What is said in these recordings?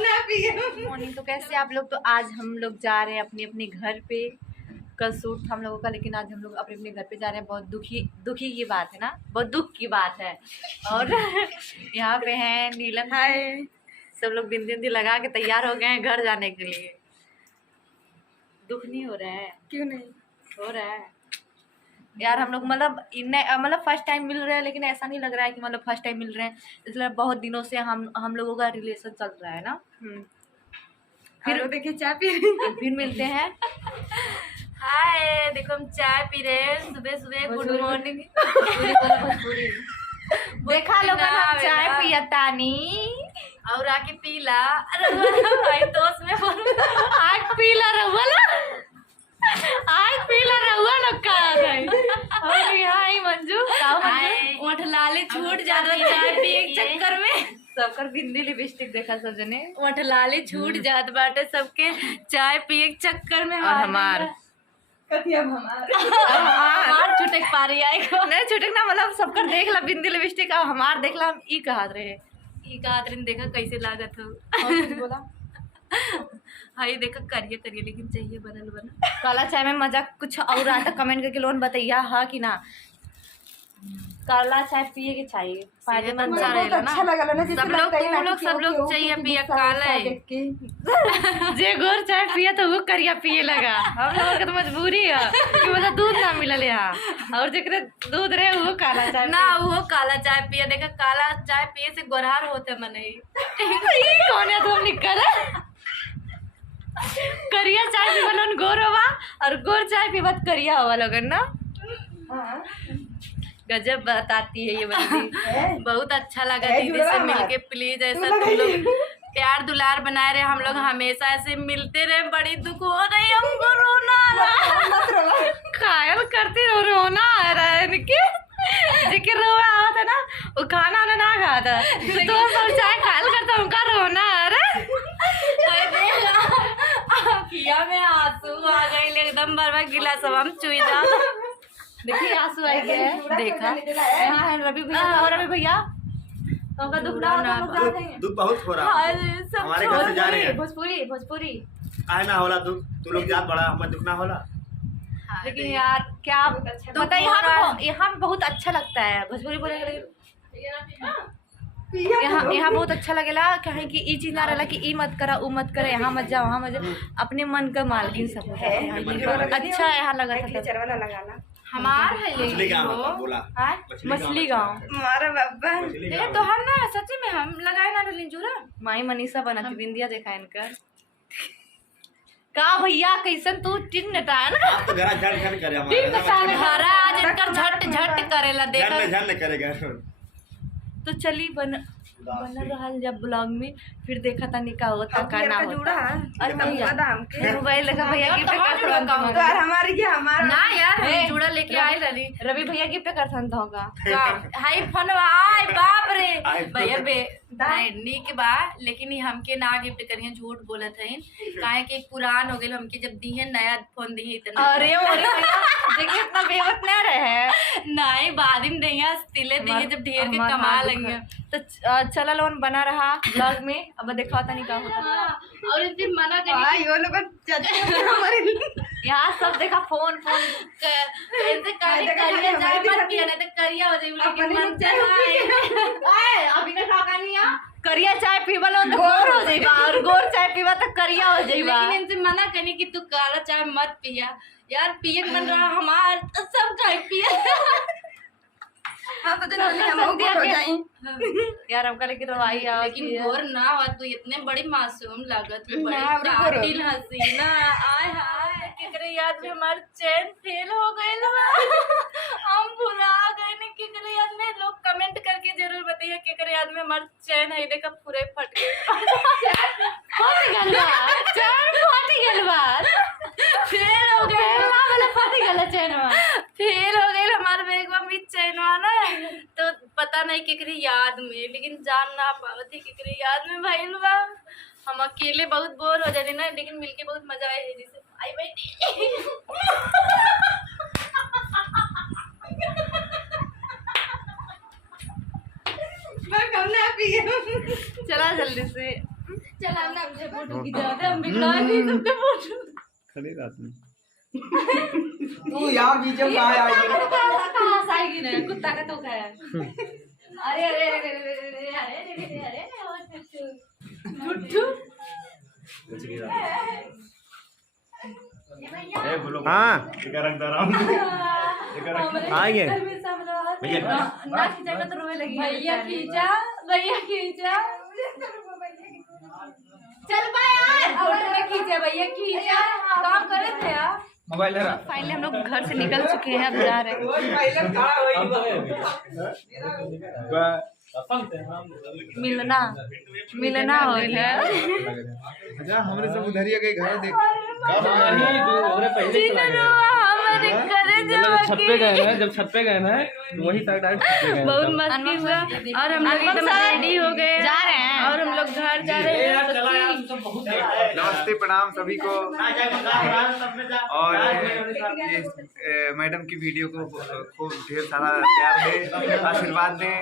Morning. तो कैसे आप लोग? तो आज हम लोग जा रहे हैं अपने अपने घर पे। कल शूट था हम लोगों का, लेकिन आज हम लोग अपने अपने घर पे जा रहे हैं। बहुत दुखी की बात है ना, बहुत दुख की बात है। और यहाँ पे हैं नीलम, हाय। सब लोग बिंदी लगा के तैयार हो गए हैं घर जाने के लिए। दुख नहीं हो रहा है? क्यों नहीं हो रहा है यार। हम लोग मतलब फर्स्ट टाइम मिल रहे हैं, लेकिन ऐसा नहीं लग रहा है कि मतलब फर्स्ट टाइम मिल रहे हैं। इसलिए बहुत दिनों से हम लोगों का रिलेशन चल रहा है ना। फिर देखिए चाय पी फिर मिलते हैं। हाय, देखो हम चाय पी रहे हैं सुबह सुबह। Good morning. देखा लोग हम चाय पिया तानी और आके पीला। अरे भाई दोस्त में आग पीला रहुआ आग पीला रहुआ लोग का गई। और यहाँ मंजू ओठ लाली छूट जाता चाय पिए के चक्कर में। सबकर बिंदी लिपस्टिक देखा सब जने, ओठ लाली छूट जात बाटे सबके चाय पिए के चक्कर में। और हमार छुटक पा रही है नहीं, छुटक ना मतलब सबकर देख ला बिंदी लिपस्टिक। और हमार देख ला हम ई कहत रहे देखा कैसे लागत हो। बोला हाई देखा करिए लेकिन चाहिए बनल काला चाय में मजा कुछ और आता। कमेंट करके लोन बताइए हाँ कि ना। काला चाय पिए के चाहिए, फायदेमंद अच्छा लगा ना। सब लोग चाहिए पिया काला जे गोर चाय पिया तो वो करिया पिए लगा। हम लोगों का तो मजबूरी है कि मतलब दूध ना मिलल यहाँ, और जेकरे दूध रहे वो काला चाय ना, वो काला चाय पिया। देखा काला चाय पिए से गोरहार होते मने कौन है तुम निकल करिया चाय पीवा लोन गोर होवा, और गोर चाय पीवा करिया होवा लोगन ना। गजब बताती है ये बंदी। बहुत अच्छा लगा दीदी से मिलके। प्लीज ऐसा तुम लोग प्यार दुलार बनाए रहे, हम लोग हमेशा ऐसे मिलते रहे। बड़ी दुख हो रही हमको, रोना आ रहा है। खायल करती रोना आ रहा है जिक्र रोआ आवा था ना, वो खाना वाना ना खाता तो सब चाय खायल करता, उनका रोना आ रहा है। किया में आंसू आ गए एकदम, बरबा गिला सब हम चुई जा। देखिए आंसू आ गया है। देखा यहाँ है रवि भैया। और रवि भैया तो दुख दुख बहुत हो रहा है। हमारे घर से जा रहे हैं। भोजपुरी आए ना होला दुख, तू लोग जात बड़ा हमें दुख ना होला। लेकिन यार क्या पता, यहाँ बहुत अच्छा लगता है भोजपुरी बोले। यहाँ बहुत अच्छा लगेला कहीं कि ई चीज ना रहला कि ई मत करा ऊ मत करे, यहाँ मत जाओ वहाँ मत जाओ। अपने मन का मालकिन सब अच्छा यहाँ लगा। हमार है मछली गाँव बोला, मछली गाँव हमारा बाबा। ये तो हम ना सच्ची में हम लगाए ना लिंजूरा। माई मनीषा बना थी बिंदिया देखा इनकर का भैया कैसन तू टिन नटाया ना। आप तो घरा झट करे हमारा आज इनकर झट करेला देखा झट करेगा। तो चली बन रहा जब ब्लॉग में फिर देखा था निका होता का ना होता। अरे मोबाइल देखा भैया गिफ्ट कर हमारे क्या हमारा ना यार जुड़ा लेके आए रही। रवि भैया गिफ्ट कर सन होगा हाई फोन आए बाप रे भैया बे निक बा, लेकिन हमके ना गिफ्ट करिए, झूठ बोलत है काहे कि पुरान हो गए। हमके जब दिए नया फोन दिए इतना। अरे देखिए इतना बेवत ना रहे नहीं, बाद में दिए तिले दिए जब ढेर के कमा लेंगे। तो चला लोन बना रहा ब्लॉग में। अब देखा था नहीं क्या होता। और इस दिन मना यहाँ सब देखा फोन ऐसे करिया जाए मत पिया नहीं तो करिया हो जाए। अभी ना खा नहीं करिया चाय पीवा लोन तो गोर हो जाएगा, और गोर चाय पीवा तो करिया हो जाएगा। लेकिन इनसे मना करनी कि तू काला चाय मत पिया यार। पिए मन रहा हमार सब चाय पिया। यार हमका लेकिन रवाई आ, लेकिन गोर ना हो तू इतने बड़ी मासूम लागत है, बड़ी दिल हसीना। आय हाय केकरे याद में हमार चैन फेल हो गइल बा। हम भुला गए ने केकरे याद में। लोग कमेंट करके जरूर बताइए केकरे याद में हमार चैन है। देखा पूरे फट गए चैन फट गइल बा, फेल हो गए वाला फट गइल चैन फेल हो गइल हमार बैगवा में चैनवा ना। तो पता नहीं केकरे याद में, लेकिन जान ना पावती केकरे याद में भइल बा। हम अकेले बहुत बोर हो जाए ना, लेकिन मिलके बहुत मजा आए है। जैसे आई बैठी चला जल्दी से चल हम ना हमसे फोटो खिंचवाते हम बिगड़ा नहीं सबके फोटो खड़ी रात में तू यार बीच में कहाँ आई कहाँ से आएगी ना कुत्ता का तो है अरे अरे अरे अरे अरे अरे झुट्ठू ए बोलो हाँ आइए ना खींचा तो रोने लगी भैया खींचा चल बाय यार फोटो में खींचे भैया खींचा काम करे थे यार मोबाइल है फाइनली हम लोग घर से निकल चुके हैं अब जा रहे हैं मिलना हो है अच्छा हमरे सब उधर ही गए घर देख छप्पे गए ना जब छप्पे गए ना वही साइड बहुत मस्ती हुआ और हम लोग एकदम रेडी हो गए जा रहे हैं और हम लोग घर जा रहे हैं नमस्ते प्रणाम सभी को और ये मैडम की वीडियो को खूब ढेर सारा प्यार दें आशीर्वाद दें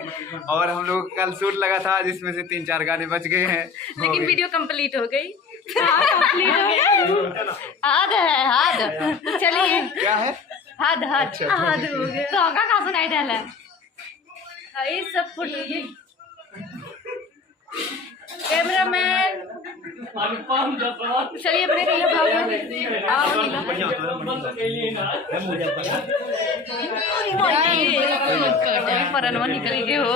और हम लोग कल शूट लगा था जिसमें से 3-4 गाने बच गए हैं लेकिन वीडियो कंप्लीट हो गई हाथ है हाथ चलिए क्या है हाथ हाथ हाथ हो गया तो का कहाँ सुनाई डाला ये सब फोटो ये कैमरामैन चलिए अपने के लिए परनवा निकलेंगे हो